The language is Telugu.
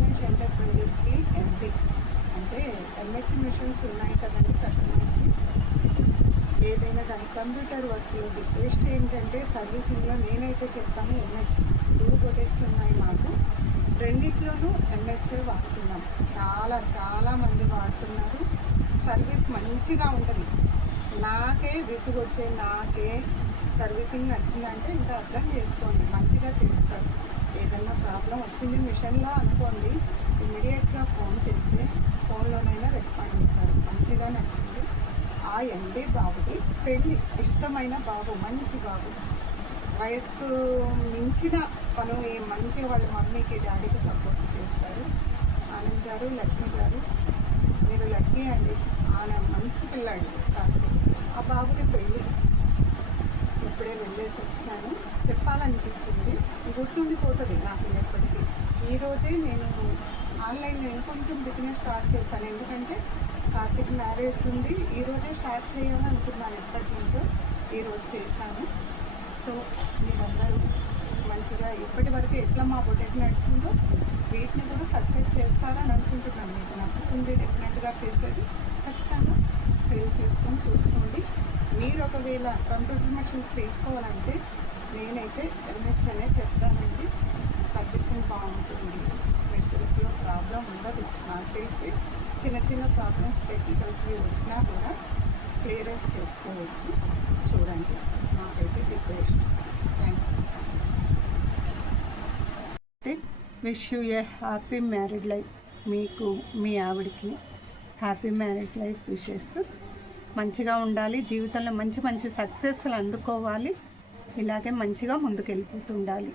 ఫైనాన్స్ ఎంటర్ప్రైజెస్కి ఎండి. అంటే ఎంహెచ్ మిషన్స్ ఉన్నాయి కదండి కస్టమర్స్, ఏదైనా కానీ కంప్యూటర్ వర్క్లో రిక్వెస్ట్ ఏంటంటే సర్వీసింగ్లో నేనైతే చెప్తాను ఎంహెచ్. 2 బొటెక్స్ ఉన్నాయి మాకు, రెండిట్లోనూ ఎంహెచ్ వాడుతున్నాం. చాలా మంది వాడుతున్నారు. సర్వీస్ మంచిగా ఉంటుంది. నాకే విసుగొచ్చే, నాకే సర్వీసింగ్ నచ్చిందంటే ఇంకా అర్థం చేసుకోండి, మంచిగా చేస్తారు. ఏదన్నా ప్రాబ్లం వచ్చింది మిషన్లో అనుకోండి, ఇమ్మీడియట్గా ఫోన్ చేస్తే ఫోన్లోనైనా రెస్పాండ్ ఇస్తారు. మంచిగా నచ్చింది. ఆ ఎండి బాబుకి పెళ్ళి, ఇష్టమైన బాబు, మంచి బాబు, వయస్సుకు మించిన పను మంచి వాళ్ళ మమ్మీకి డాడీకి సపోర్ట్ చేస్తారు. ఆనంద్ గారు, లక్ష్మి గారు, మీరు లక్కీ అండి. ఆయన మంచి పిల్లాడు. ఆ బాబుకి పెళ్ళి ఇప్పుడే వెళ్ళేసి వచ్చినాను. చెప్పాలనిపించింది, గుర్తుండిపోతుంది నాకు ఎప్పటికీ. ఈరోజే నేను ఆన్లైన్లో కొంచెం బిజినెస్ స్టార్ట్ చేశాను. ఎందుకంటే కార్తీక్ మ్యారేజ్ ఉంది, ఈరోజే స్టార్ట్ చేయాలనుకున్నాను ఎప్పటి నుంచో, ఈరోజు చేశాను. సో మీరందరూ మంచిగా ఇప్పటి వరకు ఎట్లా మా బొటెక్ నడిచిందో వీటిని కూడా సక్సెస్ చేస్తారని అనుకుంటున్నాను. మీకు నచ్చుతుంది, డెఫినెట్గా చేసేది ఖచ్చితంగా సేవ్ చేసుకొని చూసుకోండి. మీరు ఒకవేళ కంప్యూటర్ మెషిన్స్ తీసుకోవాలంటే నేనైతే ఎంహెచ్ అనే చెప్తానండి. సర్వీసింగ్ బాగుంటుంది, మెషిన్స్లో ప్రాబ్లం ఉండదు. నాకు తెలిసి చిన్న ప్రాబ్లమ్స్ టెక్నికల్స్వి వచ్చినా కూడా క్లియర్ అప్ చేసుకోవచ్చు. చూడండి, నాకైతే request. Thank you. Wish you A happy married life. మీకు, మీ ఆవిడకి హ్యాపీ మ్యారీడ్ లైఫ్ విషెస్. మంచిగా ఉండాలి, జీవితంలో మంచి సక్సెస్లు అందుకోవాలి, ఇలాగే మంచిగా ముందుకు వెళ్ళిపోతుండాలి.